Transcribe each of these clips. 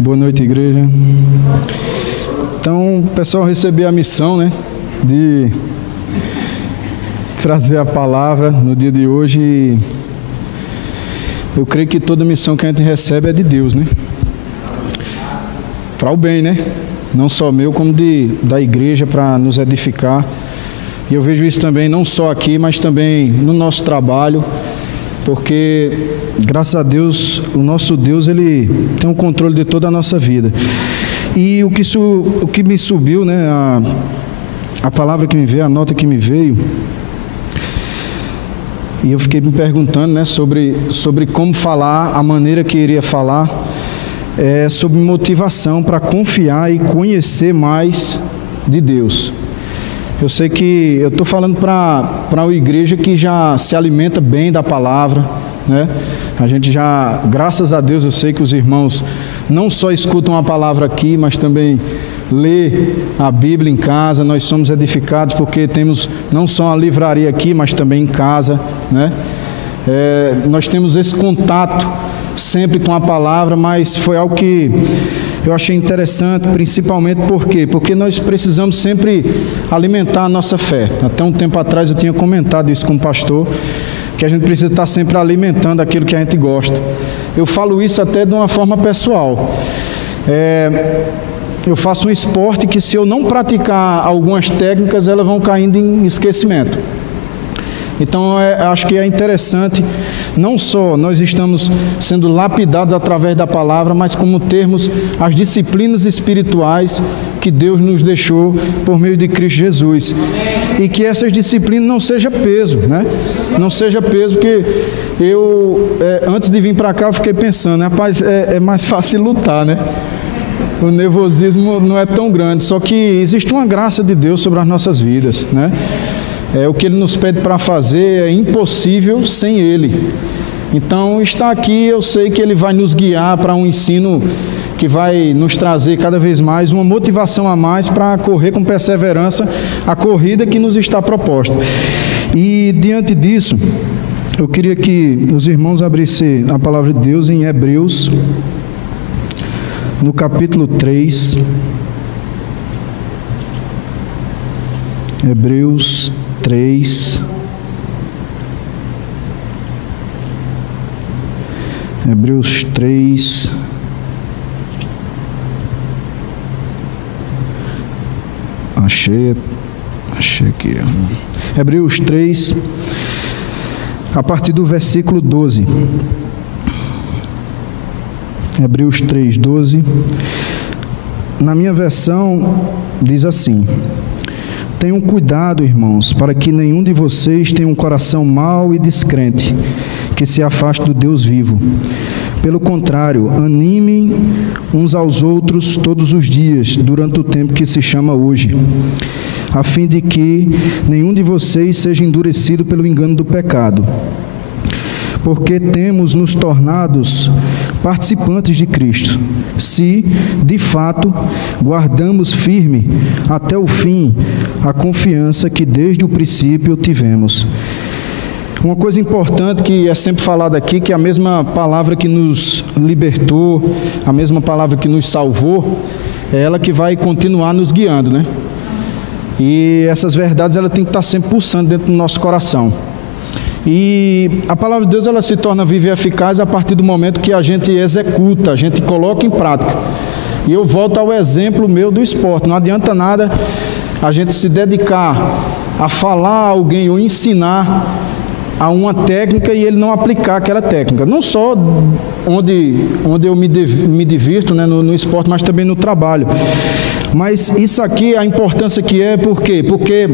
Boa noite, igreja. Então, o pessoal recebeu a missão, né, de trazer a palavra no dia de hoje. Eu creio que toda missão que a gente recebe é de Deus, né? Para o bem, né? Não só meu, como da igreja, para nos edificar. E eu vejo isso também, não só aqui, mas também no nosso trabalho, porque, graças a Deus, o nosso Deus, Ele tem o controle de toda a nossa vida. E o que me subiu, né, a palavra que me veio, a nota que me veio, e eu fiquei me perguntando, né, sobre como falar, a maneira que iria falar, sobre motivação para confiar e conhecer mais de Deus. Eu sei que eu estou falando para uma igreja que já se alimenta bem da palavra, né? A gente já, graças a Deus, eu sei que os irmãos não só escutam a palavra aqui, mas também lê a Bíblia em casa. Nós somos edificados porque temos não só uma livraria aqui, mas também em casa, né? Nós temos esse contato sempre com a palavra, mas foi algo que eu achei interessante, principalmente por quê? Porque nós precisamos sempre alimentar a nossa fé. Até um tempo atrás eu tinha comentado isso com o pastor, que a gente precisa estar sempre alimentando aquilo que a gente gosta. Eu falo isso até de uma forma pessoal. Eu faço um esporte que, se eu não praticar algumas técnicas, elas vão caindo em esquecimento. Então, acho que é interessante, não só nós estamos sendo lapidados através da palavra, mas como termos as disciplinas espirituais que Deus nos deixou por meio de Cristo Jesus. E que essas disciplinas não sejam peso, né? Não seja peso, porque eu, antes de vir para cá, eu fiquei pensando, rapaz, é mais fácil lutar, né? O nervosismo não é tão grande, só que existe uma graça de Deus sobre as nossas vidas, né? O que Ele nos pede para fazer é impossível sem Ele. Então, estar aqui, eu sei que Ele vai nos guiar para um ensino que vai nos trazer cada vez mais uma motivação a mais para correr com perseverança a corrida que nos está proposta. E, diante disso, eu queria que os irmãos abrissem a palavra de Deus em Hebreus, no capítulo 3. Hebreus 3. Hebreus 3. Achei aqui. Hebreus 3, a partir do versículo 12. Hebreus 3, 12. Na minha versão, diz assim: tenham cuidado, irmãos, para que nenhum de vocês tenha um coração mau e descrente, que se afaste do Deus vivo. Pelo contrário, animem uns aos outros todos os dias, durante o tempo que se chama hoje, a fim de que nenhum de vocês seja endurecido pelo engano do pecado. Porque temos nos tornados participantes de Cristo, se, de fato, guardamos firme até o fim a confiança que desde o princípio tivemos. Uma coisa importante que é sempre falada aqui, que a mesma palavra que nos libertou, a mesma palavra que nos salvou, é ela que vai continuar nos guiando, né? E essas verdades, ela tem que estar sempre pulsando dentro do nosso coração. E a palavra de Deus, ela se torna viva e eficaz a partir do momento que a gente executa, a gente coloca em prática. E eu volto ao exemplo meu do esporte. Não adianta nada a gente se dedicar a falar a alguém ou ensinar a uma técnica e ele não aplicar aquela técnica. Não só onde eu me divirto, né, no esporte, mas também no trabalho. Mas isso aqui, a importância que é, por quê? Porque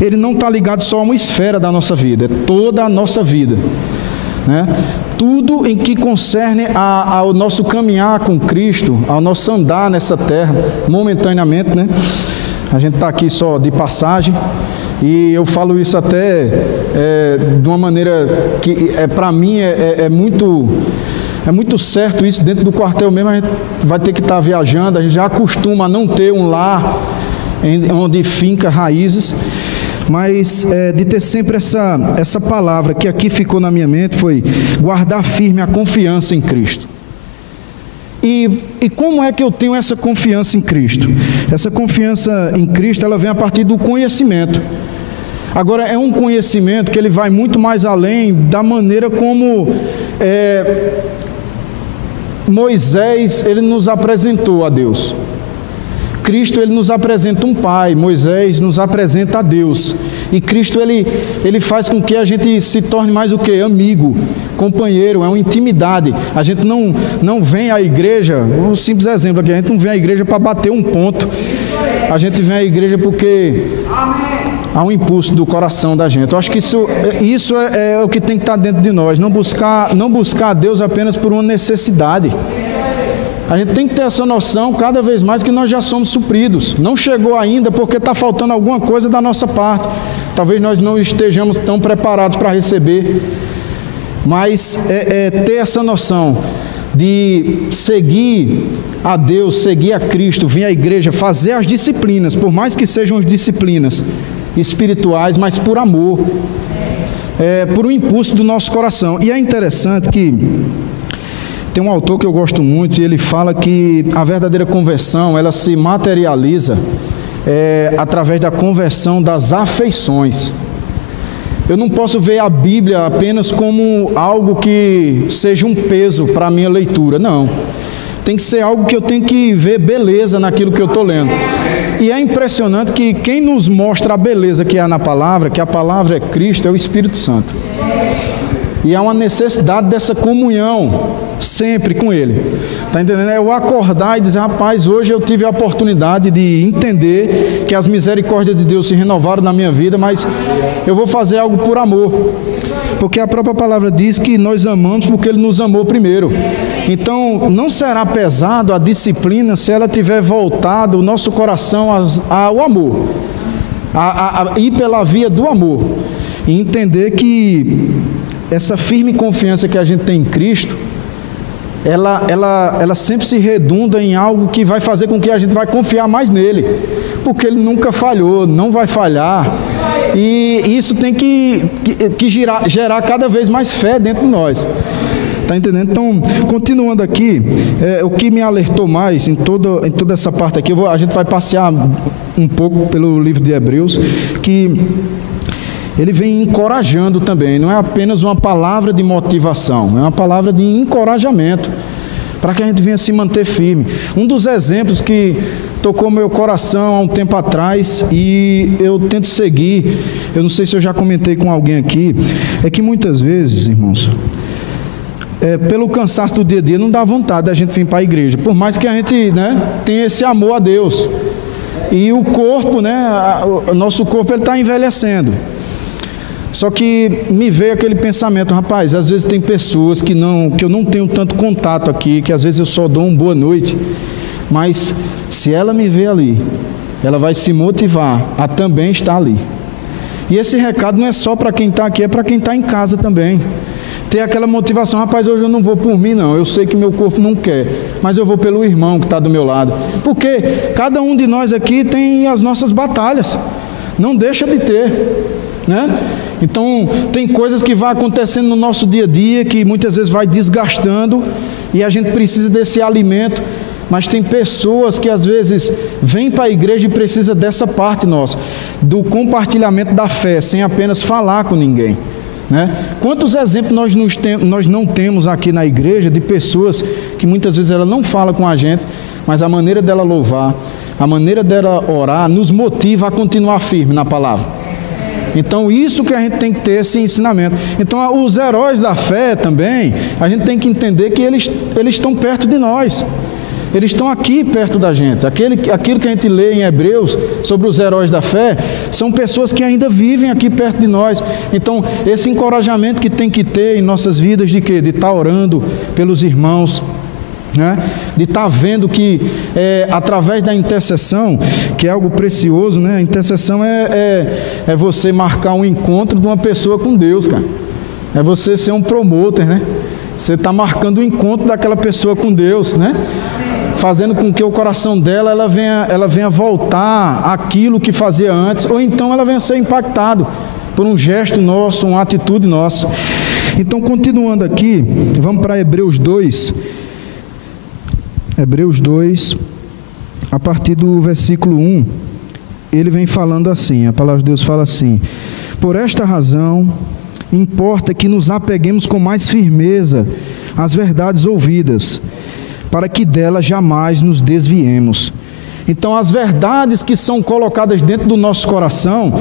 ele não está ligado só a uma esfera da nossa vida, é toda a nossa vida, né? Tudo em que concerne ao nosso caminhar com Cristo, ao nosso andar nessa terra, momentaneamente, né? A gente está aqui só de passagem, e eu falo isso até de uma maneira que para mim é muito certo isso. Dentro do quartel mesmo a gente vai ter que estar viajando, a gente já acostuma a não ter um lar onde finca raízes, mas de ter sempre essa palavra que aqui ficou na minha mente, foi guardar firme a confiança em Cristo. E como é que eu tenho essa confiança em Cristo? Essa confiança em Cristo, ela vem a partir do conhecimento. Agora, é um conhecimento que ele vai muito mais além da maneira como Moisés, ele nos apresentou a Deus. Cristo, ele nos apresenta um Pai, Moisés nos apresenta a Deus. E Cristo, ele faz com que a gente se torne mais o quê? Amigo, companheiro, é uma intimidade. A gente não vem à igreja, um simples exemplo aqui, a gente não vem à igreja para bater um ponto. A gente vem à igreja porque há um impulso do coração da gente. Eu acho que isso é o que tem que estar dentro de nós, não buscar a Deus apenas por uma necessidade. A gente tem que ter essa noção cada vez mais que nós já somos supridos. Não chegou ainda porque está faltando alguma coisa da nossa parte. Talvez nós não estejamos tão preparados para receber. Mas ter essa noção de seguir a Deus, seguir a Cristo, vir à igreja, fazer as disciplinas, por mais que sejam as disciplinas espirituais, mas por amor, por um impulso do nosso coração. E é interessante que tem um autor que eu gosto muito e ele fala que a verdadeira conversão, ela se materializa através da conversão das afeições. Eu não posso ver a Bíblia apenas como algo que seja um peso para a minha leitura, não. Tem que ser algo que eu tenho que ver beleza naquilo que eu estou lendo. E é impressionante que quem nos mostra a beleza que há na palavra, que a palavra é Cristo, é o Espírito Santo. E há uma necessidade dessa comunhão sempre com Ele. Está entendendo? É eu acordar e dizer, rapaz, hoje eu tive a oportunidade de entender que as misericórdias de Deus se renovaram na minha vida, mas eu vou fazer algo por amor. Porque a própria palavra diz que nós amamos porque Ele nos amou primeiro. Então, não será pesado a disciplina se ela tiver voltado o nosso coração ao amor. A ir pela via do amor. E entender que essa firme confiança que a gente tem em Cristo, ela sempre se redunda em algo que vai fazer com que a gente vai confiar mais nele, porque ele nunca falhou, não vai falhar, e isso tem que gerar cada vez mais fé dentro de nós. Está entendendo? Então, continuando aqui, o que me alertou mais em toda essa parte aqui, a gente vai passear um pouco pelo livro de Hebreus, que ele vem encorajando também, não é apenas uma palavra de motivação, é uma palavra de encorajamento, para que a gente venha se manter firme. Um dos exemplos que tocou meu coração há um tempo atrás, e eu tento seguir, eu não sei se eu já comentei com alguém aqui, é que muitas vezes, irmãos, pelo cansaço do dia a dia, não dá vontade da gente vir para a igreja, por mais que a gente tenha esse amor a Deus, e o corpo, o nosso corpo está envelhecendo. Só que me veio aquele pensamento, rapaz, às vezes tem pessoas que eu não tenho tanto contato aqui, que às vezes eu só dou uma boa noite, mas se ela me vê ali, ela vai se motivar a também estar ali. E esse recado não é só para quem está aqui, é para quem está em casa também. Ter aquela motivação, rapaz, hoje eu não vou por mim não, eu sei que meu corpo não quer, mas eu vou pelo irmão que está do meu lado. Porque cada um de nós aqui tem as nossas batalhas, não deixa de ter, Então, tem coisas que vão acontecendo no nosso dia a dia, que muitas vezes vai desgastando, e a gente precisa desse alimento, mas tem pessoas que às vezes vêm para a igreja e precisa dessa parte nossa, do compartilhamento da fé, sem apenas falar com ninguém. Quantos exemplos nós não temos aqui na igreja de pessoas que muitas vezes ela não fala com a gente, mas a maneira dela louvar, a maneira dela orar, nos motiva a continuar firme na palavra. Então, isso que a gente tem que ter, esse ensinamento. Então, os heróis da fé também, a gente tem que entender que eles estão perto de nós. Eles estão aqui perto da gente. Aquilo que a gente lê em Hebreus sobre os heróis da fé, são pessoas que ainda vivem aqui perto de nós. Então, esse encorajamento que tem que ter em nossas vidas de quê? De estar orando pelos irmãos, de estar vendo que através da intercessão, que é algo precioso, a intercessão é você marcar um encontro de uma pessoa com Deus, cara. É você ser um promotor, Você está marcando o encontro daquela pessoa com Deus, fazendo com que o coração dela ela venha voltar àquilo que fazia antes, ou então ela venha ser impactado por um gesto nosso, uma atitude nossa. Então, continuando aqui, vamos para Hebreus 2. Hebreus 2, a partir do versículo 1, ele vem falando assim, a palavra de Deus fala assim: por esta razão, importa que nos apeguemos com mais firmeza às verdades ouvidas, para que delas jamais nos desviemos. Então, as verdades que são colocadas dentro do nosso coração,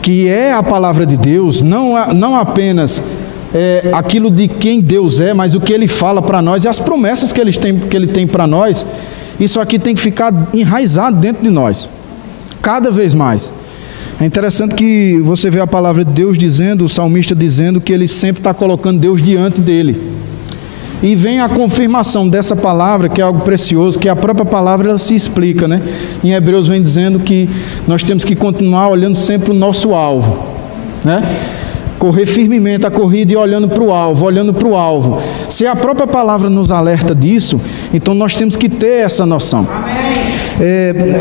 que é a palavra de Deus, não apenas aquilo de quem Deus é, mas o que Ele fala para nós e as promessas que Ele tem para nós, isso aqui tem que ficar enraizado dentro de nós, cada vez mais. É interessante que você vê a palavra de Deus dizendo, o salmista dizendo que ele sempre está colocando Deus diante dele. E vem a confirmação dessa palavra, que é algo precioso, que a própria palavra ela se explica, né? Em Hebreus vem dizendo que nós temos que continuar olhando sempre o nosso alvo, né? Correr firmemente a corrida e olhando para o alvo. Se a própria palavra nos alerta disso, então nós temos que ter essa noção.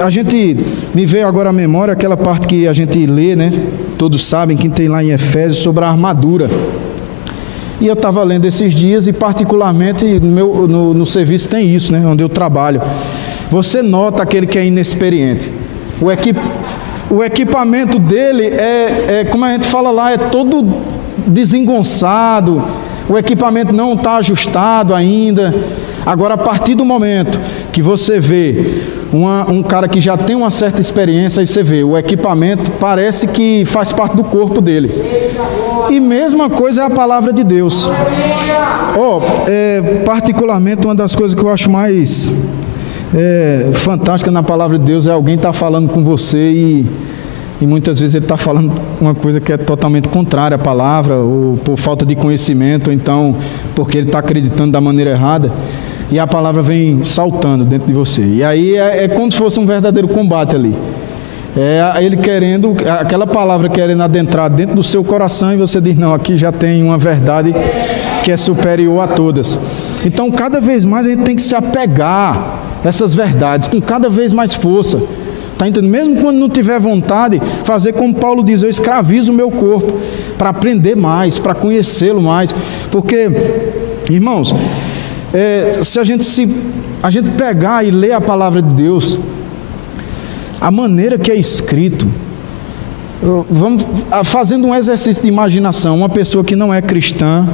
A gente me veio agora à memória aquela parte que a gente lê, né? Todos sabem, quem tem lá em Efésios, sobre a armadura. E eu estava lendo esses dias e particularmente no serviço tem isso, né? Onde eu trabalho. Você nota aquele que é inexperiente. O equipamento dele como a gente fala lá, é todo desengonçado. O equipamento não está ajustado ainda. Agora, a partir do momento que você vê um cara que já tem uma certa experiência, aí você vê, o equipamento parece que faz parte do corpo dele. E mesma coisa é a palavra de Deus. Particularmente, uma das coisas que eu acho mais fantástica na palavra de Deus é alguém estar falando com você e muitas vezes ele está falando uma coisa que é totalmente contrária à palavra, ou por falta de conhecimento, ou então porque ele está acreditando da maneira errada, e a palavra vem saltando dentro de você. E aí é como se fosse um verdadeiro combate ali. Ele querendo, aquela palavra querendo adentrar dentro do seu coração, e você diz, não, aqui já tem uma verdade que é superior a todas. Então, cada vez mais a gente tem que se apegar a essas verdades, com cada vez mais força. Está entendendo? Mesmo quando não tiver vontade, fazer como Paulo diz, eu escravizo o meu corpo, para aprender mais, para conhecê-lo mais. Porque, irmãos, se a gente pegar e ler a palavra de Deus, a maneira que é escrito, vamos fazendo um exercício de imaginação, uma pessoa que não é cristã,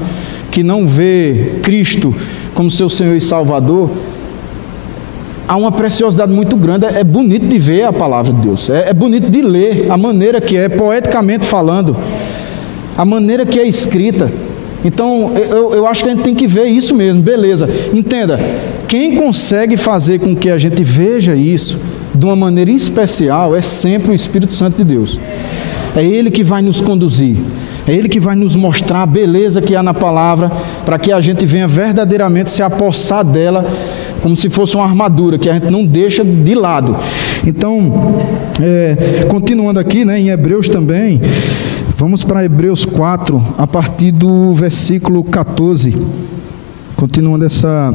que não vê Cristo como seu Senhor e Salvador, há uma preciosidade muito grande. É bonito de ver a palavra de Deus, é bonito de ler, a maneira que é, poeticamente falando, a maneira que é escrita. Então, eu acho que a gente tem que ver isso mesmo, beleza. Entenda, quem consegue fazer com que a gente veja isso de uma maneira especial é sempre o Espírito Santo de Deus. É Ele que vai nos conduzir, é Ele que vai nos mostrar a beleza que há na palavra, para que a gente venha verdadeiramente se apossar dela, como se fosse uma armadura, que a gente não deixa de lado. Então, continuando aqui, né, em Hebreus também, vamos para Hebreus 4, a partir do versículo 14, continuando essa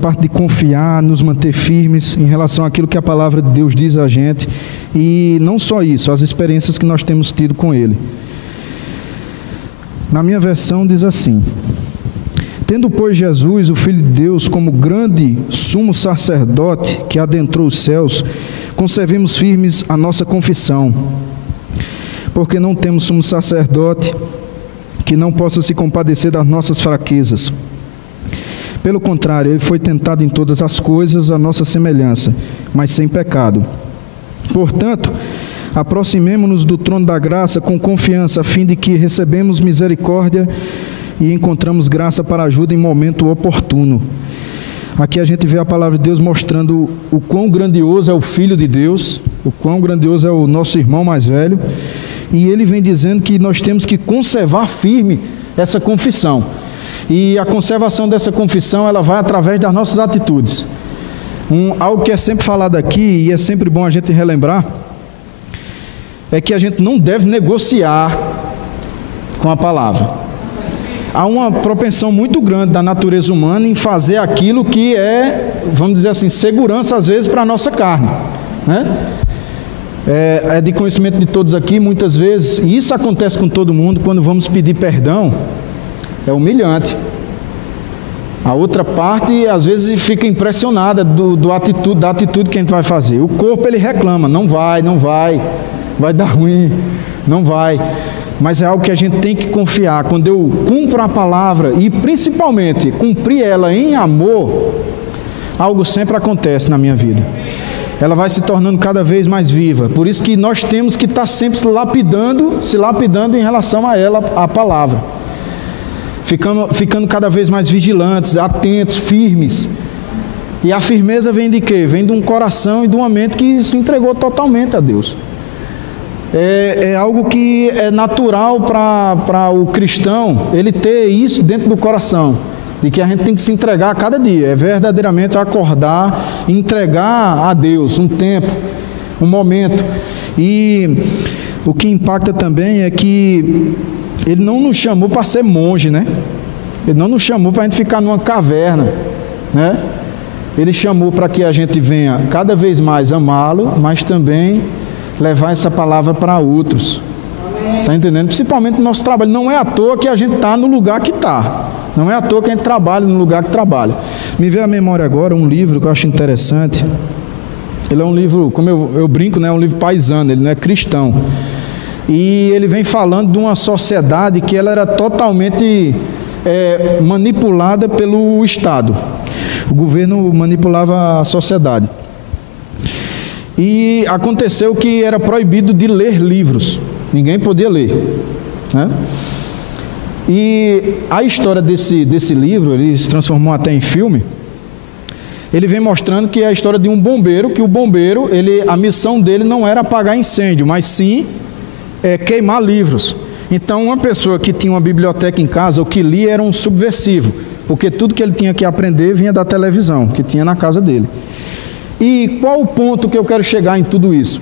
parte de confiar, nos manter firmes em relação àquilo que a palavra de Deus diz a gente, e não só isso, as experiências que nós temos tido com Ele. Na minha versão diz assim: tendo, pois, Jesus, o Filho de Deus, como grande sumo sacerdote que adentrou os céus, conservemos firmes a nossa confissão, porque não temos sumo sacerdote que não possa se compadecer das nossas fraquezas. Pelo contrário, ele foi tentado em todas as coisas à nossa semelhança, mas sem pecado. Portanto, aproximemo-nos do trono da graça com confiança, a fim de que recebemos misericórdia e encontramos graça para ajuda em momento oportuno. Aqui a gente vê a palavra de Deus mostrando o quão grandioso é o Filho de Deus, o quão grandioso é o nosso irmão mais velho, e ele vem dizendo que nós temos que conservar firme essa confissão. E a conservação dessa confissão, ela vai através das nossas atitudes. Algo que é sempre falado aqui, e é sempre bom a gente relembrar, é que a gente não deve negociar com a palavra. Há uma propensão muito grande da natureza humana em fazer aquilo que é, vamos dizer assim, segurança às vezes para a nossa carne, né? É de conhecimento de todos aqui, muitas vezes, e isso acontece com todo mundo, quando vamos pedir perdão, é humilhante. A outra parte, às vezes, fica impressionada da atitude que a gente vai fazer. O corpo, ele reclama, não vai dar ruim, não vai. Mas é algo que a gente tem que confiar. Quando eu cumpro a palavra, e principalmente cumprir ela em amor, algo sempre acontece na minha vida. Ela vai se tornando cada vez mais viva. Por isso que nós temos que estar sempre se lapidando em relação a ela, a palavra. Ficando cada vez mais vigilantes, atentos, firmes. E a firmeza vem de quê? Vem de um coração e de uma mente que se entregou totalmente a Deus. É algo que é natural para o cristão, ele ter isso dentro do coração. De que a gente tem que se entregar a cada dia. É verdadeiramente acordar e entregar a Deus um tempo, um momento. E o que impacta também é que Ele não nos chamou para ser monge, né? Ele não nos chamou para a gente ficar numa caverna, né? Ele chamou para que a gente venha cada vez mais amá-lo, mas também levar essa palavra para outros. Está entendendo? Principalmente no nosso trabalho. Não é à toa que a gente está no lugar que está. Não é à toa que a gente trabalha no lugar que trabalha. Me veio à memória agora um livro que eu acho interessante. Ele é um livro, como eu brinco, né? É um livro paisano, ele não é cristão. E ele vem falando de uma sociedade que ela era totalmente manipulada pelo Estado. O governo manipulava a sociedade. E aconteceu que era proibido de ler livros. Ninguém podia ler, né? E a história desse livro, ele se transformou até em filme. Ele vem mostrando que é a história de um bombeiro, que o bombeiro, a missão dele não era apagar incêndio, mas sim queimar livros. Então, uma pessoa que tinha uma biblioteca em casa, ou que lia, era um subversivo, porque tudo que ele tinha que aprender vinha da televisão, que tinha na casa dele. E qual o ponto que eu quero chegar em tudo isso?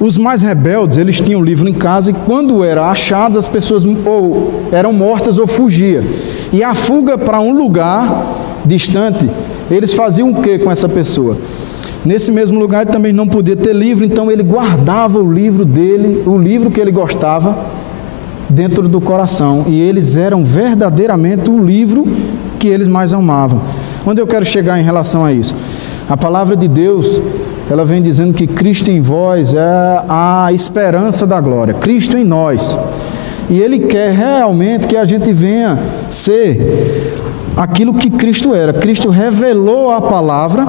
Os mais rebeldes, eles tinham o livro em casa e quando eram achados, as pessoas ou eram mortas ou fugiam. E a fuga para um lugar distante, eles faziam o que com essa pessoa? Nesse mesmo lugar ele também não podia ter livro, então ele guardava o livro dele, o livro que ele gostava, dentro do coração. E eles eram verdadeiramente o livro que eles mais amavam. Onde eu quero chegar em relação a isso? A palavra de Deus, ela vem dizendo que Cristo em vós é a esperança da glória. Cristo em nós. E Ele quer realmente que a gente venha ser aquilo que Cristo era. Cristo revelou a palavra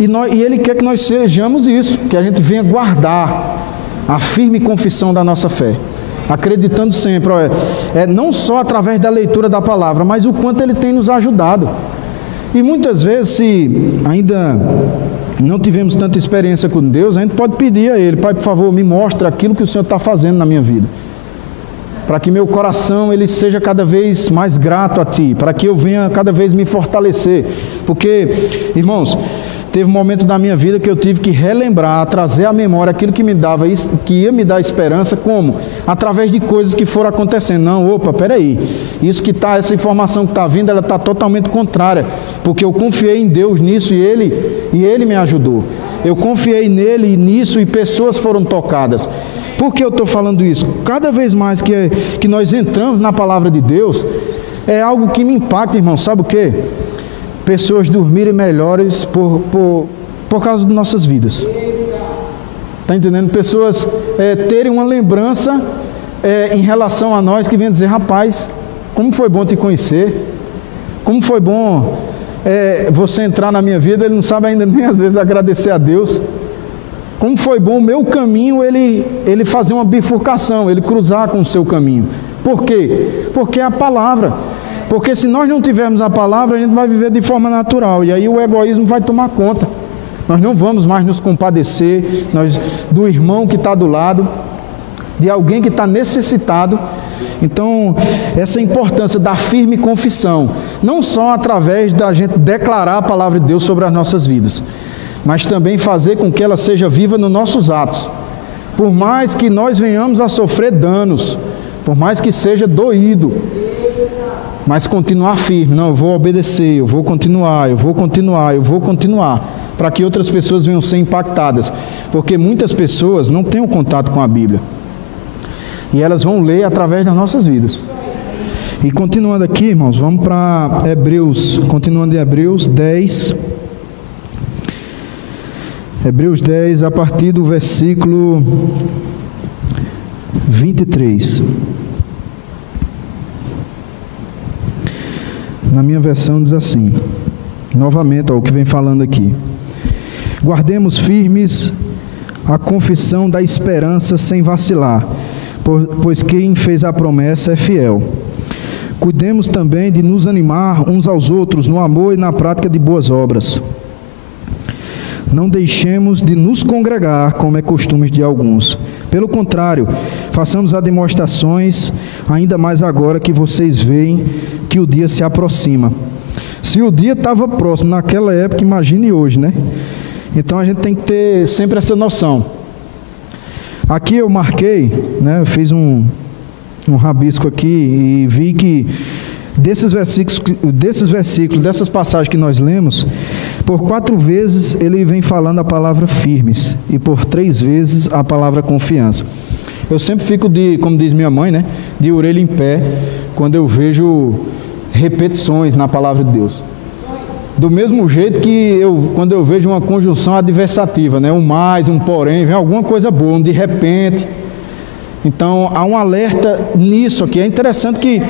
e Ele quer que nós sejamos isso, que a gente venha guardar a firme confissão da nossa fé. Acreditando sempre, não só através da leitura da palavra, mas o quanto Ele tem nos ajudado. E muitas vezes, se ainda não tivemos tanta experiência com Deus, a gente pode pedir a Ele: Pai, por favor, me mostre aquilo que o Senhor está fazendo na minha vida, para que meu coração ele seja cada vez mais grato a Ti, para que eu venha cada vez me fortalecer. Porque, irmãos, teve momentos da minha vida que eu tive que relembrar, trazer à memória aquilo que ia me dar esperança, como? Através de coisas que foram acontecendo. Não, opa, peraí, essa informação que está vindo, ela está totalmente contrária, porque eu confiei em Deus nisso e Ele me ajudou. Eu confiei nele e nisso e pessoas foram tocadas. Por que eu estou falando isso? Cada vez mais que nós entramos na palavra de Deus, é algo que me impacta, irmão, sabe o quê? Pessoas dormirem melhores por causa de nossas vidas. Está entendendo? Pessoas terem uma lembrança em relação a nós, que vem dizer: rapaz, como foi bom te conhecer, como foi bom você entrar na minha vida. Ele não sabe ainda nem às vezes agradecer a Deus. Como foi bom o meu caminho, ele fazer uma bifurcação, ele cruzar com o seu caminho. Por quê? Porque é a palavra. Porque se nós não tivermos a palavra, a gente vai viver de forma natural. E aí o egoísmo vai tomar conta. Nós não vamos mais nos compadecer do irmão que está do lado, de alguém que está necessitado. Então, essa importância da firme confissão, não só através da gente declarar a palavra de Deus sobre as nossas vidas, mas também fazer com que ela seja viva nos nossos atos. Por mais que nós venhamos a sofrer danos, por mais que seja doído, mas continuar firme. Não, eu vou obedecer, eu vou continuar, para que outras pessoas venham ser impactadas, porque muitas pessoas não têm um contato com a Bíblia, e elas vão ler através das nossas vidas. E continuando aqui, irmãos, vamos para Hebreus, continuando em Hebreus 10. Hebreus 10, a partir do versículo 23. Na minha versão diz assim, novamente, ó, o que vem falando aqui. Guardemos firmes a confissão da esperança sem vacilar, pois quem fez a promessa é fiel. Cuidemos também de nos animar uns aos outros no amor e na prática de boas obras. Não deixemos de nos congregar, como é costume de alguns. Pelo contrário, façamos as demonstrações, ainda mais agora que vocês veem que o dia se aproxima. Se o dia estava próximo naquela época, imagine hoje, né? Então a gente tem que ter sempre essa noção. Aqui eu marquei, né? Eu fiz um rabisco aqui e vi que desses versículos, dessas passagens que nós lemos, por 4 vezes ele vem falando a palavra firmes e por 3 vezes a palavra confiança. Eu sempre fico como diz minha mãe, né, de orelha em pé, quando eu vejo repetições na palavra de Deus. Do mesmo jeito que quando eu vejo uma conjunção adversativa, né, um mais, um porém, vem alguma coisa boa, um de repente. Então, há um alerta nisso aqui. É interessante que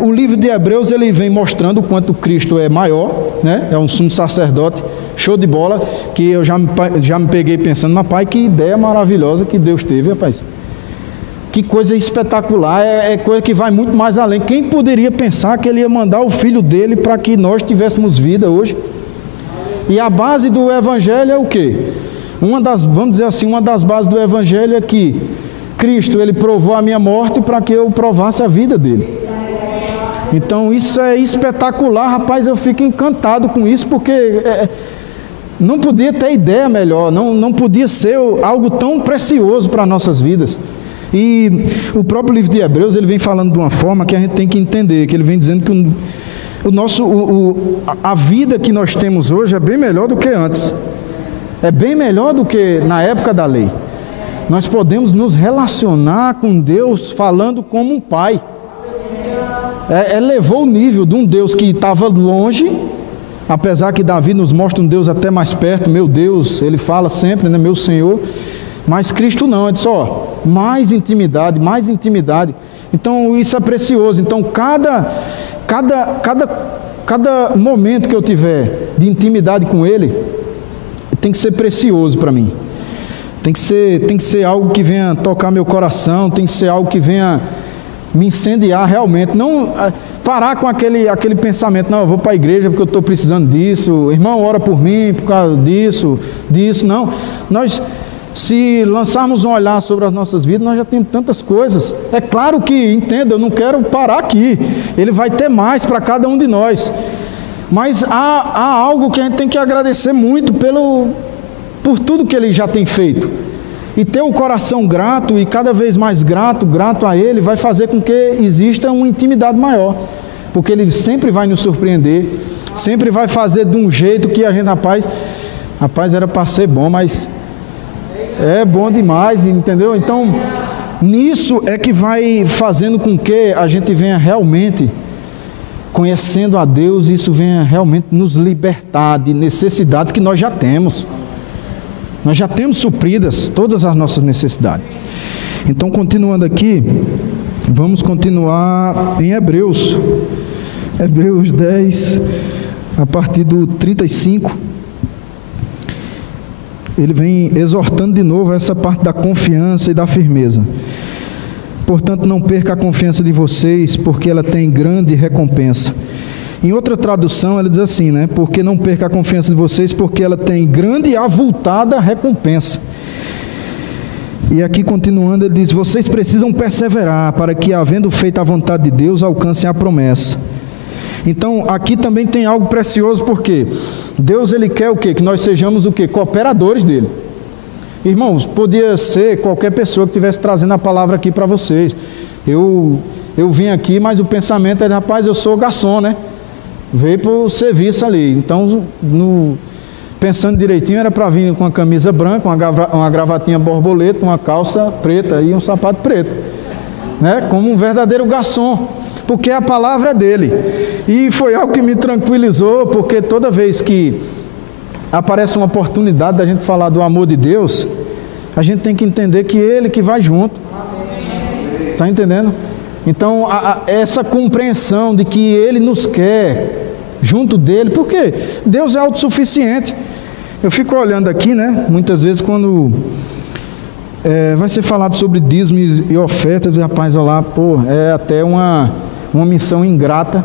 o livro de Hebreus, ele vem mostrando o quanto Cristo é maior, né? É um sumo sacerdote, show de bola, que eu já me peguei pensando, mas pai, que ideia maravilhosa que Deus teve, rapaz. Que coisa espetacular, é coisa que vai muito mais além. Quem poderia pensar que ele ia mandar o filho dele para que nós tivéssemos vida hoje? E a base do Evangelho é o quê? Vamos dizer assim, uma das bases do Evangelho é que Cristo, ele provou a minha morte para que eu provasse a vida dele. Então isso é espetacular, rapaz, eu fico encantado com isso, porque não podia ter ideia melhor, não podia ser algo tão precioso para nossas vidas. E o próprio livro de Hebreus, ele vem falando de uma forma que a gente tem que entender, que ele vem dizendo que a vida que nós temos hoje é bem melhor do que antes, é bem melhor do que na época da lei. Nós podemos nos relacionar com Deus falando como um pai. Elevou o nível de um Deus que estava longe, apesar que Davi nos mostra um Deus até mais perto, meu Deus, ele fala sempre, né, meu Senhor, mas Cristo não, ele disse, mais intimidade, mais intimidade. Então isso é precioso. Então cada momento que eu tiver de intimidade com Ele, tem que ser precioso para mim. Tem que ser algo que venha tocar meu coração, tem que ser algo que venha me incendiar realmente. Não parar com aquele pensamento, não, eu vou para a igreja porque eu estou precisando disso, irmão, ora por mim por causa disso. Não, nós, se lançarmos um olhar sobre as nossas vidas, nós já temos tantas coisas. É claro que, entenda, eu não quero parar aqui. Ele vai ter mais para cada um de nós. Mas há algo que a gente tem que agradecer muito por tudo que Ele já tem feito. E ter o coração grato e cada vez mais grato a Ele, vai fazer com que exista uma intimidade maior. Porque Ele sempre vai nos surpreender, sempre vai fazer de um jeito que a gente, rapaz, era para ser bom, mas é bom demais, entendeu? Então, nisso é que vai fazendo com que a gente venha realmente conhecendo a Deus, e isso venha realmente nos libertar de necessidades que nós já temos. Nós já temos supridas todas as nossas necessidades. Então, continuando aqui, vamos continuar em Hebreus. Hebreus 10, a partir do 35. Ele vem exortando de novo essa parte da confiança e da firmeza. Portanto, não perca a confiança de vocês, porque ela tem grande recompensa. Em outra tradução, ele diz assim, né? Porque não perca a confiança de vocês, porque ela tem grande e avultada recompensa. E aqui, continuando, ele diz, vocês precisam perseverar, para que, havendo feito a vontade de Deus, alcancem a promessa. Então, aqui também tem algo precioso, porque Deus, Ele quer o quê? Que nós sejamos o quê? Cooperadores dEle. Irmãos, podia ser qualquer pessoa que estivesse trazendo a palavra aqui para vocês. Eu vim aqui, mas o pensamento é, rapaz, eu sou garçom, né? Veio para o serviço ali. Então, pensando direitinho, era para vir com uma camisa branca, uma gravatinha borboleta, uma calça preta e um sapato preto, né? Como um verdadeiro garçom. porque a palavra é dele. E foi algo que me tranquilizou, porque toda vez que aparece uma oportunidade da gente falar do amor de Deus, a gente tem que entender que Ele que vai junto. Está entendendo? Então, essa compreensão de que Ele nos quer junto dele, porque Deus é autossuficiente. Eu fico olhando aqui, né? Muitas vezes quando vai ser falado sobre dízimo e oferta, eu digo, rapaz, olha lá, pô, é até uma missão ingrata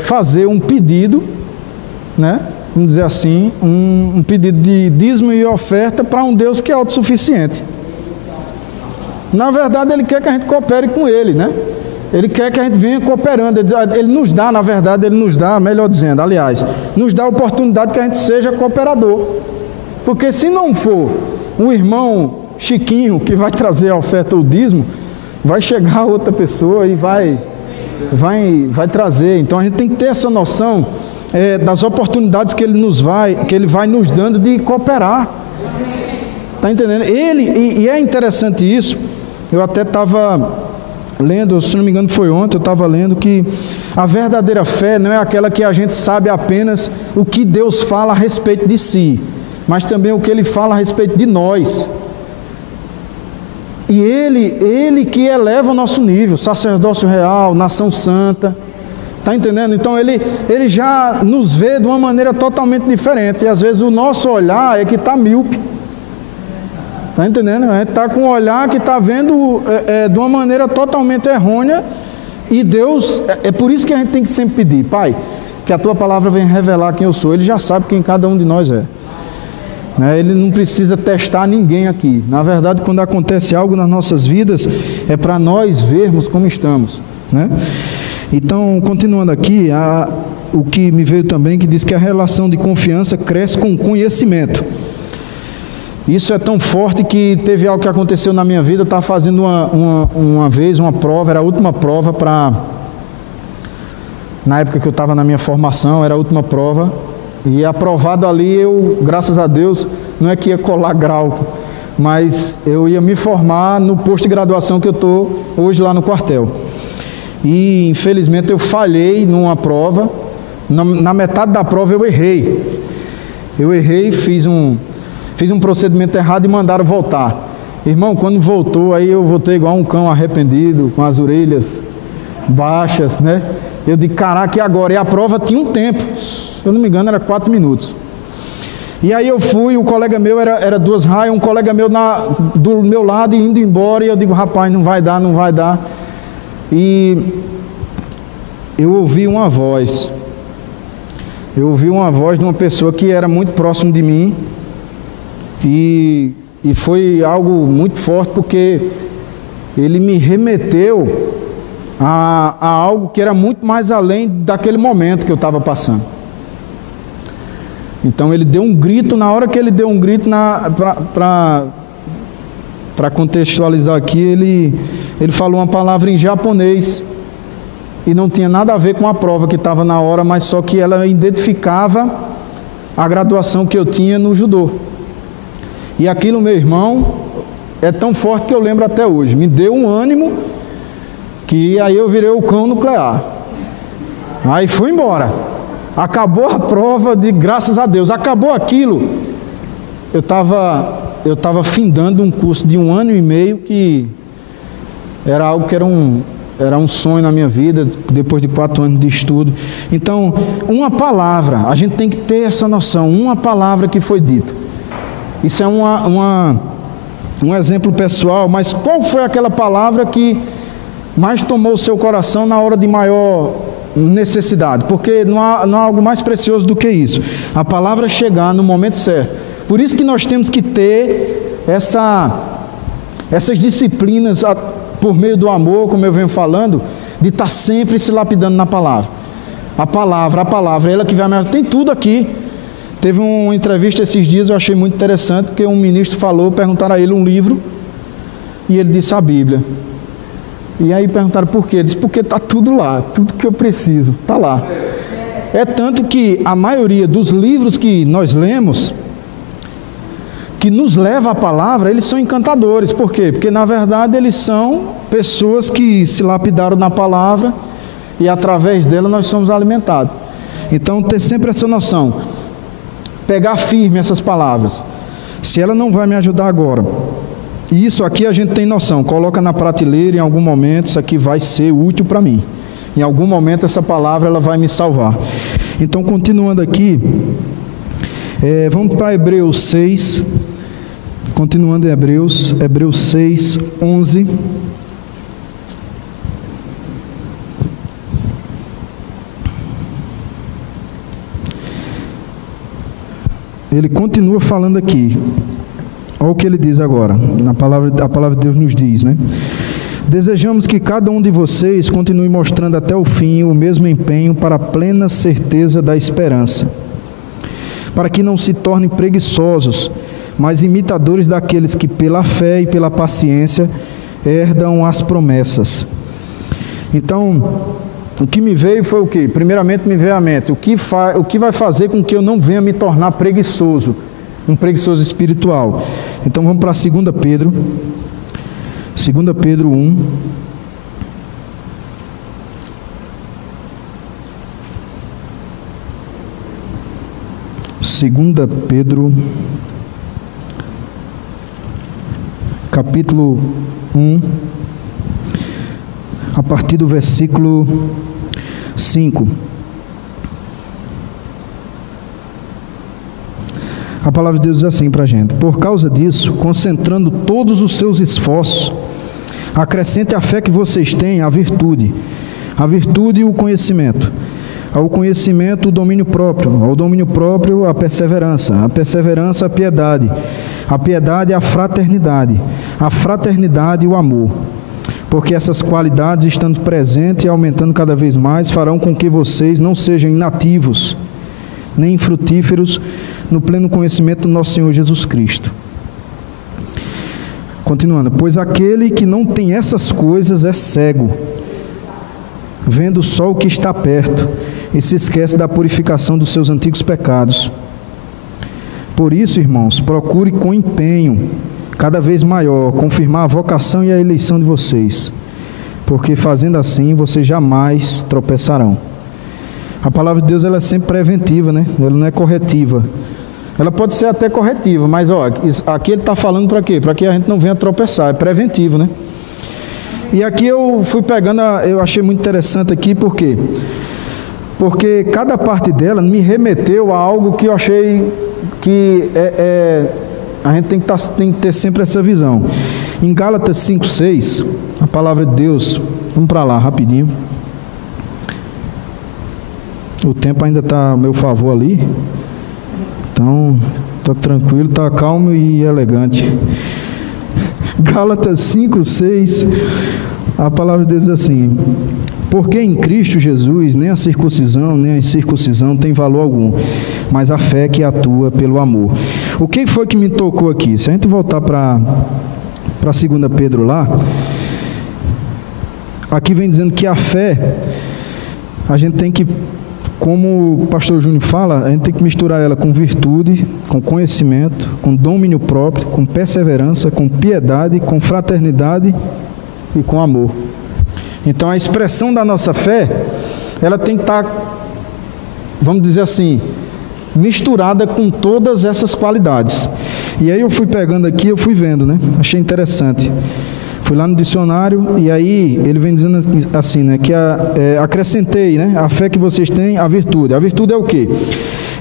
fazer um pedido, né? Vamos dizer assim, um pedido de dízimo e oferta para um Deus que é autossuficiente. Na verdade, Ele quer que a gente coopere com Ele, né? Ele quer que a gente venha cooperando. Ele nos dá, na verdade, Ele nos dá, melhor dizendo, aliás, nos dá a oportunidade que a gente seja cooperador. Porque se não for o irmão Chiquinho que vai trazer a oferta ou o dízimo, vai chegar outra pessoa e vai trazer. Então a gente tem que ter essa noção das oportunidades que Ele vai nos dando de cooperar. Está entendendo? E é interessante isso. Eu até estava lendo, se não me engano foi ontem, eu estava lendo que a verdadeira fé não é aquela que a gente sabe apenas o que Deus fala a respeito de si, mas também o que Ele fala a respeito de nós. E Ele que eleva o nosso nível, sacerdócio real, nação santa. Está entendendo? Então ele já nos vê de uma maneira totalmente diferente. E às vezes o nosso olhar é que está míope. Está entendendo? A gente está com um olhar que está vendo de uma maneira totalmente errônea. E Deus, é por isso que a gente tem que sempre pedir: Pai, que a Tua palavra venha revelar quem eu sou. Ele já sabe quem cada um de nós é. Ele não precisa testar ninguém aqui. Na verdade, quando acontece algo nas nossas vidas, é para nós vermos como estamos, né? Então, continuando aqui, o que me veio também, que diz que a relação de confiança cresce com conhecimento. Isso é tão forte que teve algo que aconteceu na minha vida. Eu estava fazendo uma vez uma prova, era a última prova na época que eu estava na minha formação, era a última prova. E aprovado ali, eu, graças a Deus, não é que ia colar grau, mas eu ia me formar no posto de graduação que eu estou hoje lá no quartel. E infelizmente eu falhei numa prova, na metade da prova eu errei, fiz um procedimento errado e mandaram voltar. Irmão, quando voltou, aí eu voltei igual um cão arrependido, com as orelhas baixas, né? Eu digo, caraca, e agora? E a prova tinha um tempo, se eu não me engano era 4 minutos. E aí eu fui, o colega meu era 2 raias, um colega meu do meu lado indo embora, e eu digo, rapaz, não vai dar. E eu ouvi uma voz de uma pessoa que era muito próximo de mim, e foi algo muito forte, porque ele me remeteu a algo que era muito mais além daquele momento que eu estava passando. Então ele deu um grito. Na hora que ele deu um grito, para contextualizar aqui, ele falou uma palavra em japonês, e não tinha nada a ver com a prova que estava na hora, mas só que ela identificava a graduação que eu tinha no judô. E aquilo, meu irmão, é tão forte que eu lembro até hoje. Me deu um ânimo, que aí eu virei o cão nuclear. Aí fui embora. Acabou a prova, graças a Deus. Acabou aquilo. Eu estava findando um curso de 1 ano e meio, que era algo que era um sonho na minha vida, depois de 4 anos de estudo. Então, uma palavra, a gente tem que ter essa noção, uma palavra que foi dita. Isso é um exemplo pessoal, mas qual foi aquela palavra que mais tomou o seu coração na hora de maior necessidade? Porque não há algo mais precioso do que isso. A palavra chegar no momento certo. Por isso que nós temos que ter essas disciplinas, por meio do amor, como eu venho falando, de estar sempre se lapidando na palavra. A palavra, ela que vai me ajudar. Tem tudo aqui. Teve uma entrevista esses dias, eu achei muito interessante, porque um ministro perguntaram a ele um livro, e ele disse a Bíblia. E aí perguntaram por quê? Ele disse, porque está tudo lá, tudo que eu preciso, está lá. É tanto que a maioria dos livros que nós lemos que nos leva à palavra, eles são encantadores. Por quê? Porque na verdade eles são pessoas que se lapidaram na palavra e através dela nós somos alimentados. Então ter sempre essa noção, pegar firme essas palavras. Se ela não vai me ajudar agora, e isso aqui a gente tem noção, coloca na prateleira, em algum momento isso aqui vai ser útil para mim. Em algum momento essa palavra ela vai me salvar. Então continuando aqui, vamos para Hebreus 6, continuando em Hebreus 6, 11. Ele continua falando aqui. Olha o que ele diz agora. A palavra de Deus nos diz, né? Desejamos que cada um de vocês continue mostrando até o fim o mesmo empenho para a plena certeza da esperança, para que não se tornem preguiçosos, mas imitadores daqueles que pela fé e pela paciência herdam as promessas. Então, o que me veio foi o quê? Primeiramente me veio à mente, o que vai fazer com que eu não venha me tornar preguiçoso, um preguiçoso espiritual. Então vamos para 2 Pedro 1. 2 Pedro, capítulo 1, a partir do versículo 5. A palavra de Deus diz assim para a gente: por causa disso, concentrando todos os seus esforços, acrescente à fé que vocês têm a virtude o conhecimento, ao conhecimento o domínio próprio, ao domínio próprio a perseverança a piedade a fraternidade o amor, porque essas qualidades, estando presentes e aumentando cada vez mais, farão com que vocês não sejam inativos, nem infrutíferos no pleno conhecimento do nosso Senhor Jesus Cristo. Continuando, pois aquele que não tem essas coisas é cego, vendo só o que está perto, e se esquece da purificação dos seus antigos pecados. Por isso, irmãos, procure com empenho, cada vez maior, confirmar a vocação e a eleição de vocês, porque fazendo assim, vocês jamais tropeçarão. A palavra de Deus ela é sempre preventiva, né? Ela não é corretiva. Ela pode ser até corretiva, mas aqui ele está falando para quê? Para que a gente não venha tropeçar, é preventivo, né? E aqui eu fui pegando, eu achei muito interessante aqui, por quê? Porque cada parte dela me remeteu a algo que eu achei que a gente tem que ter sempre essa visão. Em Gálatas 5:6, a palavra de Deus, vamos para lá rapidinho. O tempo ainda está a meu favor ali. Então, está tranquilo, está calmo e elegante. Gálatas 5:6, a palavra de Deus diz assim: porque em Cristo Jesus nem a circuncisão nem a incircuncisão tem valor algum, mas a fé que atua pelo amor. O que foi que me tocou aqui? Se a gente voltar para 2 Pedro lá, aqui vem dizendo que a fé, a gente tem que, como o pastor Júnior fala, a gente tem que misturar ela com virtude, com conhecimento, com domínio próprio, com perseverança, com piedade, com fraternidade e com amor. Então a expressão da nossa fé, ela tem que estar, vamos dizer assim, misturada com todas essas qualidades. E aí eu fui pegando aqui, eu fui vendo, né? Achei interessante. Fui lá no dicionário e aí ele vem dizendo assim, né? Que acrescentei, né? A fé que vocês têm, a virtude. A virtude é o quê?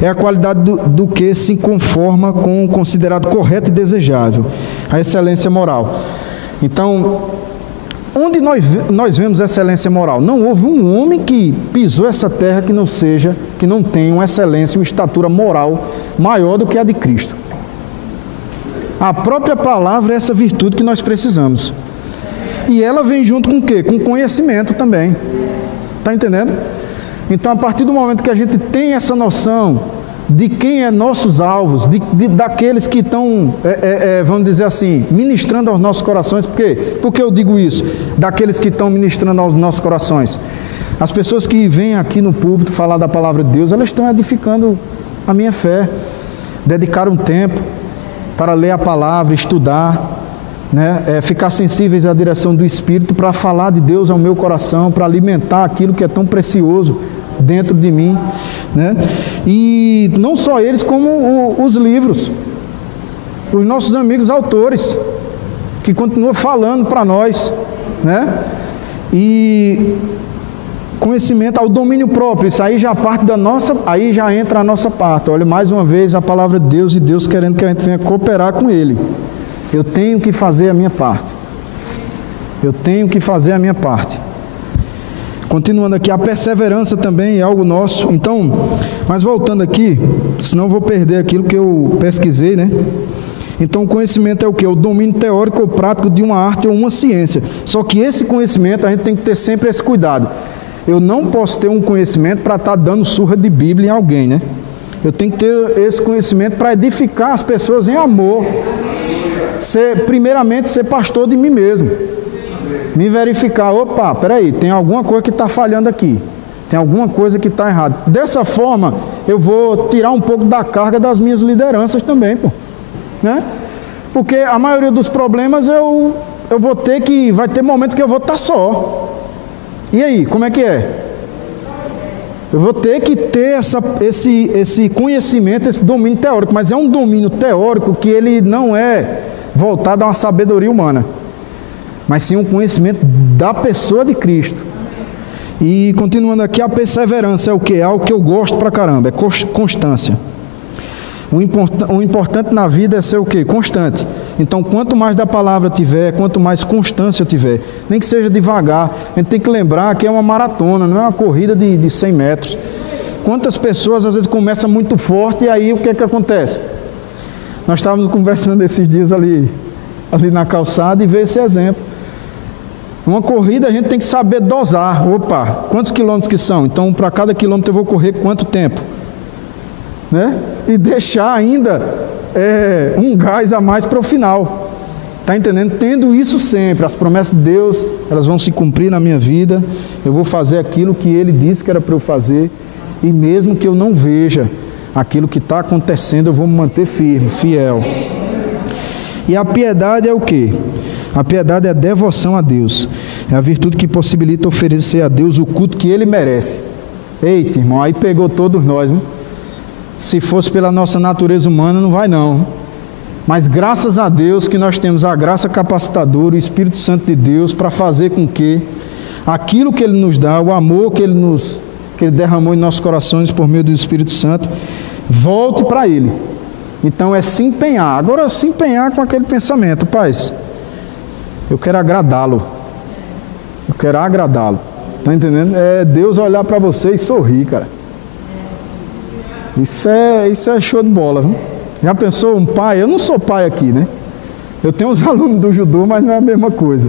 É a qualidade do que se conforma com o considerado correto e desejável. A excelência moral. Então, onde nós vemos excelência moral? Não houve um homem que pisou essa terra que não tenha uma excelência, uma estatura moral maior do que a de Cristo. A própria palavra é essa virtude que nós precisamos. E ela vem junto com o quê? Com conhecimento também. Está entendendo? Então, a partir do momento que a gente tem essa noção de quem é nossos alvos, daqueles que estão, vamos dizer assim, ministrando aos nossos corações. Por quê? Por que eu digo isso? Daqueles que estão ministrando aos nossos corações. As pessoas que vêm aqui no púlpito falar da palavra de Deus, elas estão edificando a minha fé, dedicaram tempo, para ler a palavra, estudar, né? Ficar sensíveis à direção do Espírito para falar de Deus ao meu coração, para alimentar aquilo que é tão precioso dentro de mim, né? E não só eles, como os livros, os nossos amigos autores, que continuam falando para nós, né? E conhecimento ao domínio próprio, isso aí já parte da nossa, aí já entra a nossa parte. Olha, mais uma vez a palavra de Deus e Deus querendo que a gente venha cooperar com Ele. Eu tenho que fazer a minha parte. Eu tenho que fazer a minha parte. Continuando aqui, a perseverança também é algo nosso. Então, mas voltando aqui, senão eu vou perder aquilo que eu pesquisei, né? Então, o conhecimento é o quê? O domínio teórico ou prático de uma arte ou uma ciência. Só que esse conhecimento, a gente tem que ter sempre esse cuidado. Eu não posso ter um conhecimento para estar dando surra de Bíblia em alguém, né? Eu tenho que ter esse conhecimento para edificar as pessoas em amor. Primeiramente, ser pastor de mim mesmo. Me verificar, opa, peraí, tem alguma coisa que está falhando aqui. Tem alguma coisa que está errada. Dessa forma, eu vou tirar um pouco da carga das minhas lideranças também, pô. Né? Porque a maioria dos problemas eu vou ter que... Vai ter momentos que eu vou estar só. E aí, como é que é? Eu vou ter que ter esse conhecimento, esse domínio teórico. Mas é um domínio teórico que ele não é voltado a uma sabedoria humana, mas sim um conhecimento da pessoa de Cristo. E continuando aqui, a perseverança é o que? É algo que eu gosto pra caramba, é constância. O importante na vida é ser o quê? Constante. Então, quanto mais da palavra tiver, quanto mais constância eu tiver, nem que seja devagar, a gente tem que lembrar que é uma maratona, não é uma corrida de 100 metros. Quantas pessoas às vezes começam muito forte e aí o que é que acontece? Nós estávamos conversando esses dias ali na calçada e veio esse exemplo. Uma corrida a gente tem que saber dosar. Opa, quantos quilômetros que são? Então, para cada quilômetro eu vou correr quanto tempo? Né? E deixar ainda um gás a mais para o final. Está entendendo? Tendo isso sempre, as promessas de Deus, elas vão se cumprir na minha vida. Eu vou fazer aquilo que Ele disse que era para eu fazer. E mesmo que eu não veja aquilo que está acontecendo, eu vou me manter firme, fiel. E a piedade é o quê? A piedade é a devoção a Deus. É a virtude que possibilita oferecer a Deus o culto que Ele merece. Eita, irmão, aí pegou todos nós, hein? Se fosse pela nossa natureza humana, não vai não. Mas graças a Deus que nós temos a graça capacitadora, o Espírito Santo de Deus, para fazer com que aquilo que Ele nos dá, o amor que Ele derramou em nossos corações por meio do Espírito Santo, volte para Ele. Então é se empenhar. Agora se empenhar com aquele pensamento, paz, eu quero agradá-lo. Eu quero agradá-lo. Está entendendo? É Deus olhar para você e sorrir, cara. Isso é show de bola, viu? Já pensou um pai? Eu não sou pai aqui, né? Eu tenho os alunos do judô, mas não é a mesma coisa.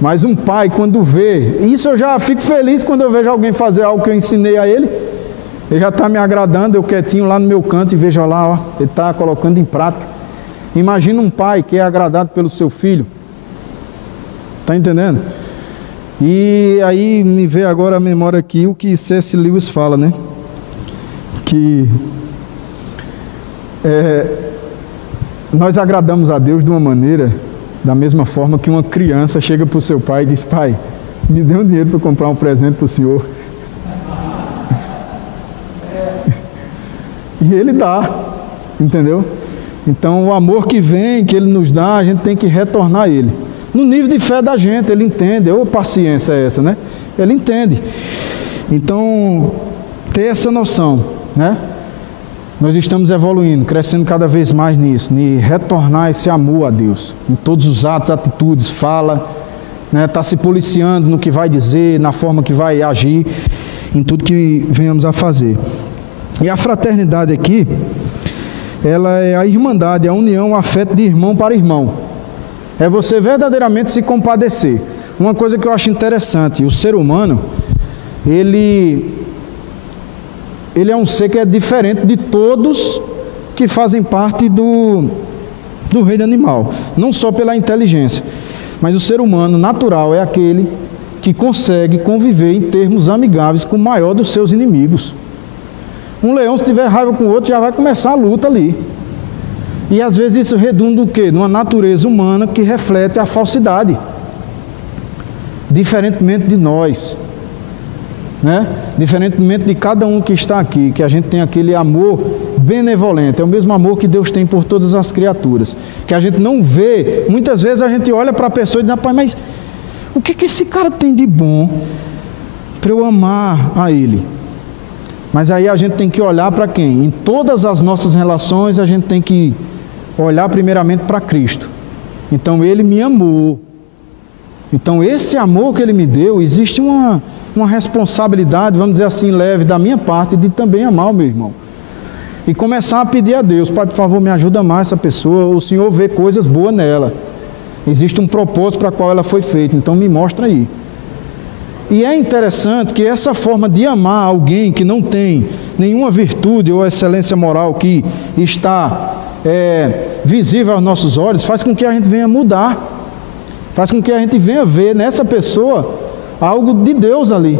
Mas um pai, quando vê, isso eu já fico feliz quando eu vejo alguém fazer algo que eu ensinei a ele. Ele já está me agradando, eu quietinho lá no meu canto e vejo lá, ó, ele está colocando em prática. Imagina um pai que é agradado pelo seu filho. Está entendendo? E aí me veio agora a memória aqui o que C.S. Lewis fala, né? Que nós agradamos a Deus de uma maneira, da mesma forma que uma criança chega para o seu pai e diz: pai, me dê um dinheiro para comprar um presente para o senhor. E ele dá, entendeu? Então o amor que vem, que ele nos dá, a gente tem que retornar a ele. No nível de fé da gente, ele entende. Ô, paciência é essa, né? Ele entende. Então, ter essa noção, né? Nós estamos evoluindo, crescendo cada vez mais nisso, de retornar esse amor a Deus, em todos os atos, atitudes, fala, né? Tá se policiando no que vai dizer, na forma que vai agir, em tudo que venhamos a fazer. E a fraternidade aqui, ela é a irmandade, a união, o afeto de irmão para irmão. É você verdadeiramente se compadecer. Uma coisa que eu acho interessante, o ser humano, ele é um ser que é diferente de todos que fazem parte do reino animal. Não só pela inteligência, mas o ser humano natural é aquele que consegue conviver em termos amigáveis com o maior dos seus inimigos. Um leão, se tiver raiva com o outro, já vai começar a luta ali. E às vezes isso redunda o quê? Numa natureza humana que reflete a falsidade, diferentemente de nós, né? Diferentemente de cada um que está aqui, que a gente tem aquele amor benevolente, é o mesmo amor que Deus tem por todas as criaturas, que a gente não vê. Muitas vezes a gente olha para a pessoa e diz: rapaz, mas o que esse cara tem de bom para eu amar a ele? Mas aí a gente tem que olhar para quem? Em todas as nossas relações a gente tem que olhar primeiramente para Cristo. Então Ele me amou. Então esse amor que Ele me deu, existe uma responsabilidade, vamos dizer assim, leve da minha parte, de também amar o meu irmão. E começar a pedir a Deus: Pai, por favor, me ajuda a amar essa pessoa. O Senhor vê coisas boas nela. Existe um propósito para o qual ela foi feita, então me mostra aí. E é interessante que essa forma de amar alguém que não tem nenhuma virtude ou excelência moral que está visível aos nossos olhos, faz com que a gente venha mudar, faz com que a gente venha ver nessa pessoa algo de Deus ali.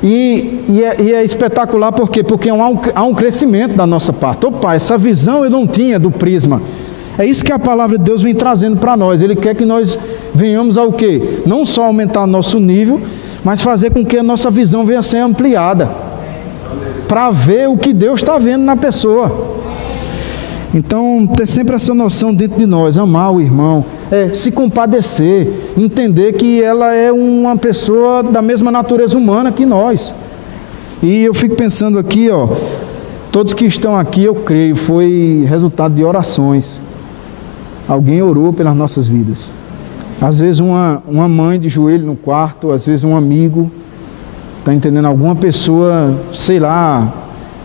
E é espetacular, por quê? Porque há um crescimento da nossa parte. Opa, essa visão eu não tinha do prisma. É isso que a palavra de Deus vem trazendo para nós. Ele quer que nós venhamos ao quê? Não só aumentar nosso nível, mas fazer com que a nossa visão venha a ser ampliada, para ver o que Deus está vendo na pessoa. Então, ter sempre essa noção dentro de nós: amar o irmão, se compadecer, entender que ela é uma pessoa da mesma natureza humana que nós. E eu fico pensando aqui, todos que estão aqui, eu creio, foi resultado de orações. Alguém orou pelas nossas vidas. Às vezes uma mãe de joelho no quarto, às vezes um amigo, está entendendo? Alguma pessoa, sei lá,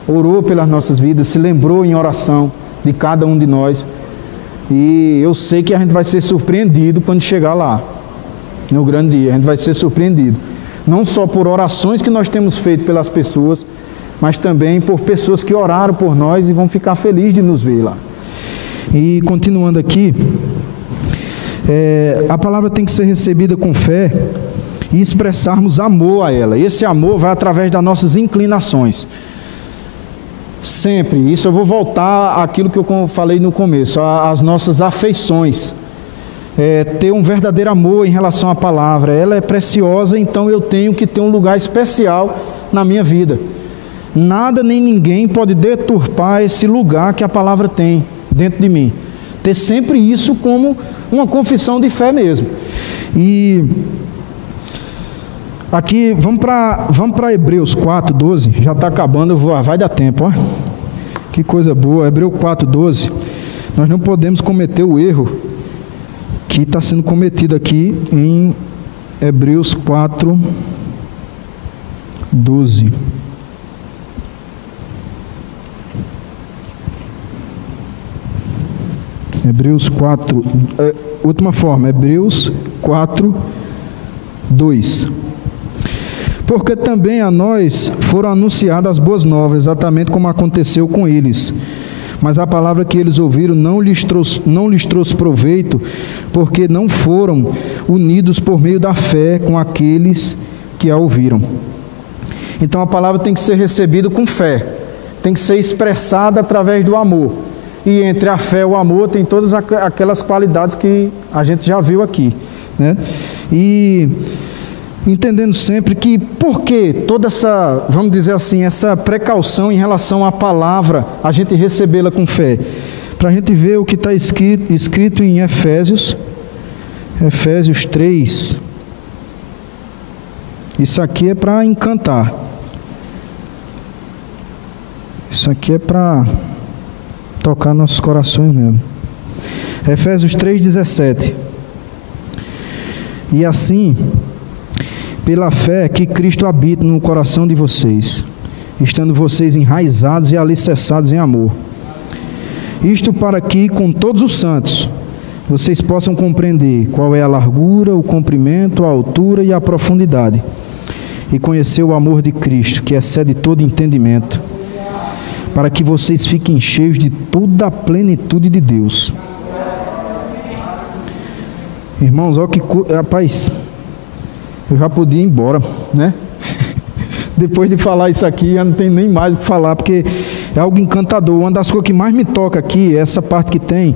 orou pelas nossas vidas, se lembrou em oração de cada um de nós. E eu sei que a gente vai ser surpreendido quando chegar lá, no grande dia. A gente vai ser surpreendido, não só por orações que nós temos feito pelas pessoas, mas também por pessoas que oraram por nós e vão ficar felizes de nos ver lá. E continuando aqui, a palavra tem que ser recebida com fé e expressarmos amor a ela. Esse amor vai através das nossas inclinações. Sempre, isso eu vou voltar àquilo que eu falei no começo, às nossas afeições. Ter um verdadeiro amor em relação à palavra. Ela é preciosa, então eu tenho que ter um lugar especial na minha vida. Nada nem ninguém pode deturpar esse lugar que a palavra tem dentro de mim. Ter sempre isso como uma confissão de fé mesmo. E aqui, vamos para Hebreus 4:12, já está acabando, vai dar tempo, ó. Que coisa boa, Hebreus 4:12. Nós não podemos cometer o erro que está sendo cometido aqui em Hebreus 4:12. Hebreus 4, última forma, Hebreus 4:2. Porque também a nós foram anunciadas as boas novas, exatamente como aconteceu com eles. Mas a palavra que eles ouviram não lhes trouxe proveito, porque não foram unidos por meio da fé com aqueles que a ouviram. Então a palavra tem que ser recebida com fé, tem que ser expressada através do amor. E entre a fé e o amor tem todas aquelas qualidades que a gente já viu aqui, né? E entendendo sempre que, por que toda essa, vamos dizer assim, essa precaução em relação à palavra, a gente recebê-la com fé? Para a gente ver o que está escrito em Efésios 3. Isso aqui é para encantar. Isso aqui é para tocar nossos corações mesmo. Efésios 3:17. E assim, pela fé que Cristo habita no coração de vocês, estando vocês enraizados e alicerçados em amor. Isto para que, com todos os santos, vocês possam compreender qual é a largura, o comprimento, a altura e a profundidade, e conhecer o amor de Cristo, que excede todo entendimento, para que vocês fiquem cheios de toda a plenitude de Deus. Irmãos, olha que rapaz, eu já podia ir embora, né? Depois de falar isso aqui, já não tem nem mais o que falar, porque É algo encantador. Uma das coisas que mais me toca aqui é essa parte que tem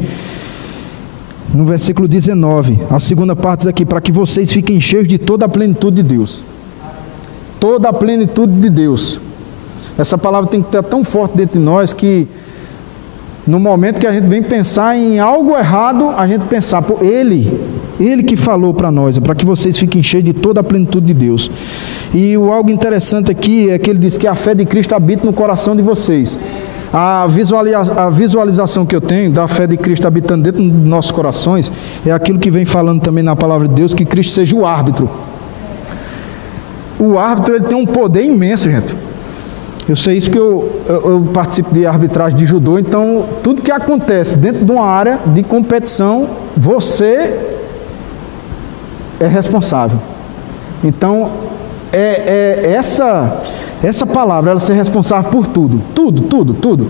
no versículo 19. A segunda parte diz aqui: para que vocês fiquem cheios de toda a plenitude de Deus. Toda a plenitude de Deus. Essa palavra tem que estar tão forte dentro de nós que no momento que a gente vem pensar em algo errado, a gente pensar, pô, Ele que falou para nós, para que vocês fiquem cheios de toda a plenitude de Deus. E algo interessante aqui é que ele diz que a fé de Cristo habita no coração de vocês. A visualização que eu tenho da fé de Cristo habitando dentro dos nossos corações é aquilo que vem falando também na palavra de Deus, que Cristo seja o árbitro. O árbitro, ele tem um poder imenso, gente. Eu sei isso porque eu participo de arbitragem de judô, então tudo que acontece dentro de uma área de competição, você é responsável. Então, essa palavra, ela ser responsável por tudo. Tudo.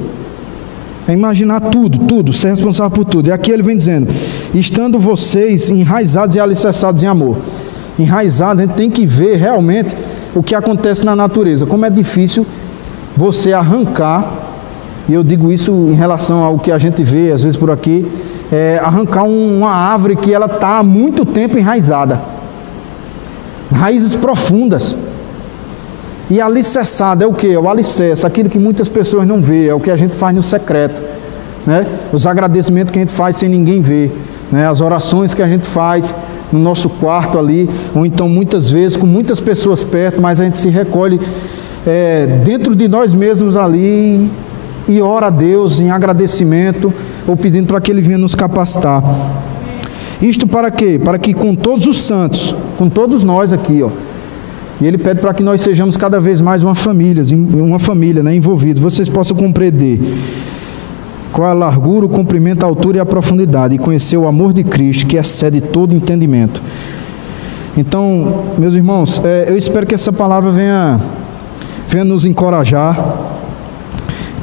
É imaginar tudo, ser responsável por tudo. E aqui ele vem dizendo: estando vocês enraizados e alicerçados em amor. Enraizados, a gente tem que ver realmente o que acontece na natureza. Como é difícil você arrancar, e eu digo isso em relação ao que a gente vê às vezes por aqui, arrancar uma árvore que ela está há muito tempo enraizada, raízes profundas, e alicerçada é o que? É o alicerce, aquilo que muitas pessoas não vê, é o que a gente faz no secreto, né? Os agradecimentos que a gente faz sem ninguém ver, né? As orações que a gente faz no nosso quarto ali, ou então muitas vezes com muitas pessoas perto, mas a gente se recolhe dentro de nós mesmos ali e ora a Deus em agradecimento ou pedindo para que Ele venha nos capacitar. Isto para quê? Para que com todos os santos, com todos nós aqui, e Ele pede para que nós sejamos cada vez mais uma família, né, envolvidos, vocês possam compreender qual a largura, o comprimento, a altura e a profundidade, e conhecer o amor de Cristo que excede todo entendimento. Então, meus irmãos, eu espero que essa palavra venha nos encorajar,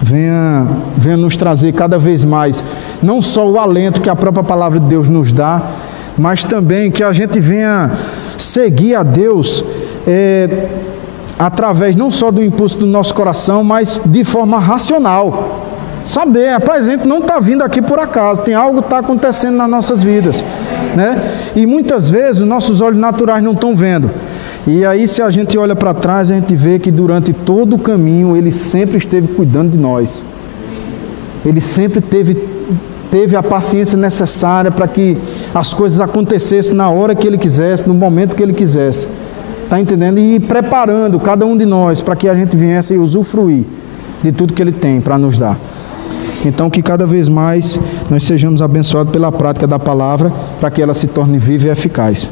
venha nos trazer cada vez mais, não só o alento que a própria palavra de Deus nos dá, mas também que a gente venha seguir a Deus através não só do impulso do nosso coração, mas de forma racional. Saber, rapaz, a gente não está vindo aqui por acaso, tem algo que está acontecendo nas nossas vidas, né? E muitas vezes os nossos olhos naturais não estão vendo. E aí, se a gente olha para trás, a gente vê que durante todo o caminho Ele sempre esteve cuidando de nós. Ele sempre teve a paciência necessária para que as coisas acontecessem na hora que Ele quisesse, no momento que Ele quisesse. Está entendendo? E preparando cada um de nós para que a gente viesse usufruir de tudo que Ele tem para nos dar. Então, que cada vez mais nós sejamos abençoados pela prática da palavra, para que ela se torne viva e eficaz.